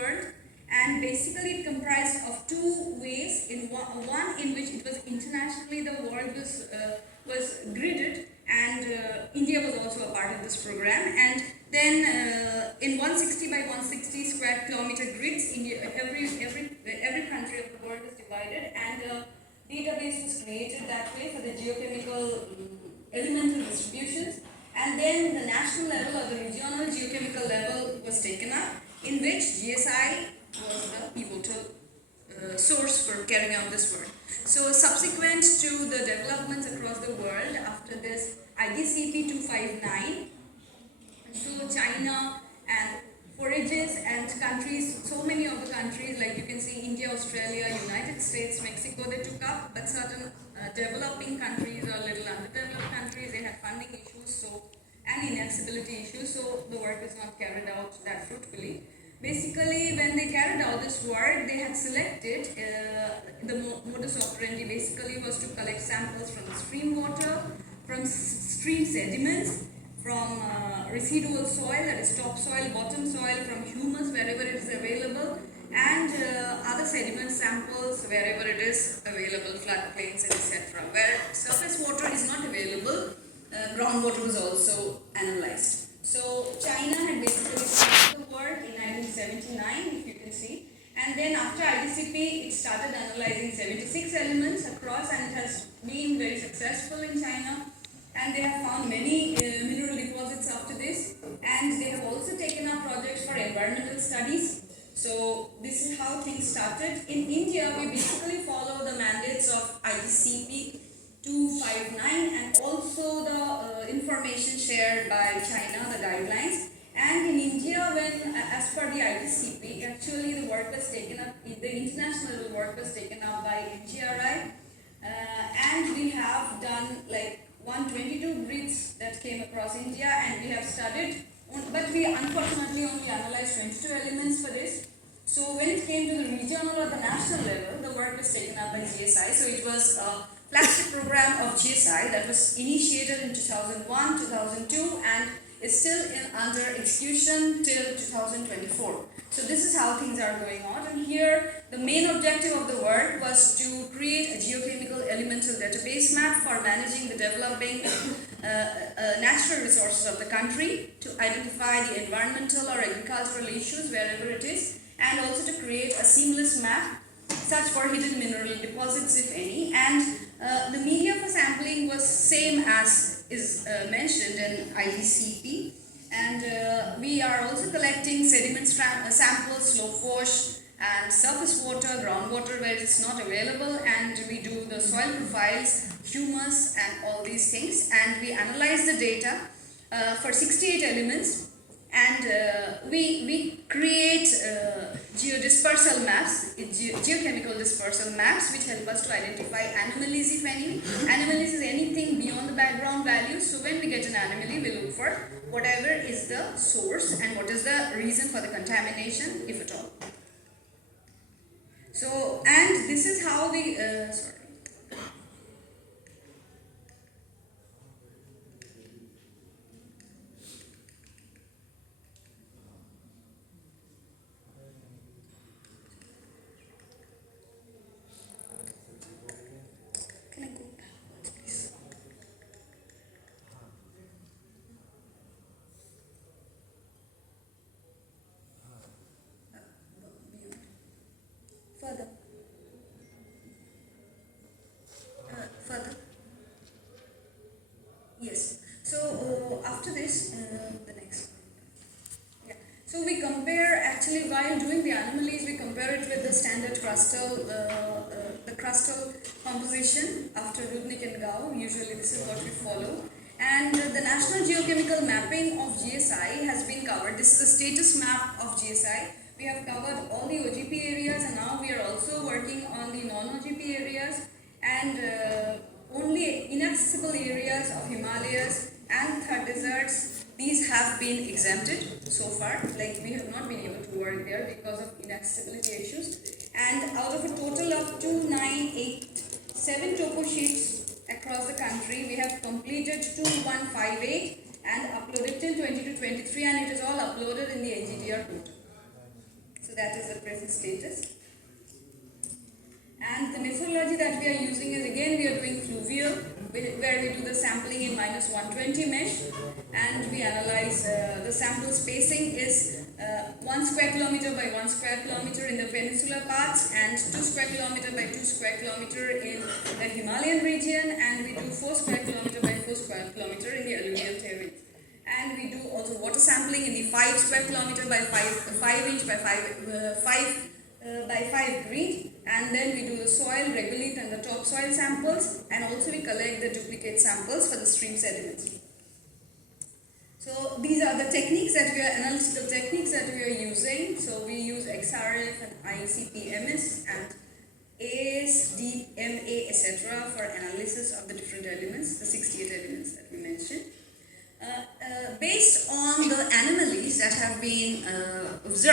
world, and basically it comprised of two ways. In one in which it was internationally the world was gridded, and India was also a part of this program. And then in 160 by 160 square kilometer grids, every country of the world was divided, and a database was created that way for the geochemical elemental distributions. And then the national level or the regional geochemical level was taken up, in which GSI was the pivotal source for carrying out this work. So subsequent to the developments across the world after this IGCP 259, so China and forages and countries, so many of the countries like you can see India, Australia, United States, Mexico, they took up, but certain developing countries or little underdeveloped countries, they had funding issues and inaccessibility issues, so the work was not carried out that fruitfully. Basically, when they carried out this work, they had selected the modus operandi basically was to collect samples from the stream water, from stream sediments, from residual soil, that is topsoil, bottom soil, from humus wherever it is available, and other sediment samples wherever it is available, floodplains, etc. Where surface water is not available, groundwater was also analyzed. So China had basically started the work in 1979, if you can see, and then after IGCP it started analyzing 76 elements across, and it has been very successful in China, and they have found many mineral deposits after this, and they have also taken up projects for environmental studies. So this is how things started. In India, we basically follow the mandates of IGCP 259 and also the information shared by China, the guidelines. And in India, when as per the IGCP, actually the work was taken up, the international work was taken up by NGRI, and we have done like 122 grids that came across India, and we have studied, but we unfortunately only analyzed 22 elements for this. So when it came to the regional or the national level, the work was taken up by GSI. So it was a flagship program of GSI that was initiated in 2001, 2002, and is still under execution till 2024. So this is how things are going on, and here the main objective of the work was to create a geochemical elemental database map for managing the developing natural resources of the country, to identify the environmental or agricultural issues wherever it is, and also to create a seamless map such for hidden mineral deposits, if any. And the media for sampling was same as is mentioned in IGCP, and we are also collecting sediment samples, slope wash, and surface water, groundwater where it's not available, and we do the soil profiles, humus, and all these things, and we analyze the data for 68 elements, and we create geodispersal maps, geochemical dispersal maps, which help us to identify anomalies, if any. Anomalies is anything beyond the background values. So when we get an anomaly, we look for whatever is the source and what is the reason for the contamination, if at all. So, and this is how the Can I go backwards, please? Further. Further. Yes. So after this, the next. Yeah. So we compare, actually while doing the anomalies, we compare it with the standard crustal, the crustal composition after Rudnick and Gao. Usually this is what we follow. And the National Geochemical Mapping of GSI has been covered. This is the status map of GSI. We have covered all the OGP areas, and now we are also working on the non-OGP areas, and only inaccessible areas of Himalayas and third deserts, these have been exempted so far. Like we have not been able to work there because of inaccessibility issues. And out of a total of 2987 topo sheets across the country, we have completed 2158 and uploaded till 2223, and it is all uploaded in the NGDR portal. So that is the present status. And the methodology that we are using is, again, we are doing fluvial, where we do the sampling in -120 mesh, and we analyze the sample spacing is 1 square kilometer by 1 square kilometer in the peninsular parts, and 2 square kilometer by 2 square kilometer in the Himalayan region, and we do 4 square kilometer by 4 square kilometer in the alluvial terrain. And we do also water sampling in the 5 square kilometer by 5 inch by 5 grid, and then we do the soil, regolith and the topsoil samples, and also we collect the duplicate samples for the stream sediments. So these are the techniques that we are, analytical techniques that we are using. So we use XRF and ICP-MS and AS, DMA, etc. for analysis of the different elements, the 68 elements that we mentioned. Based on the anomalies that have been observed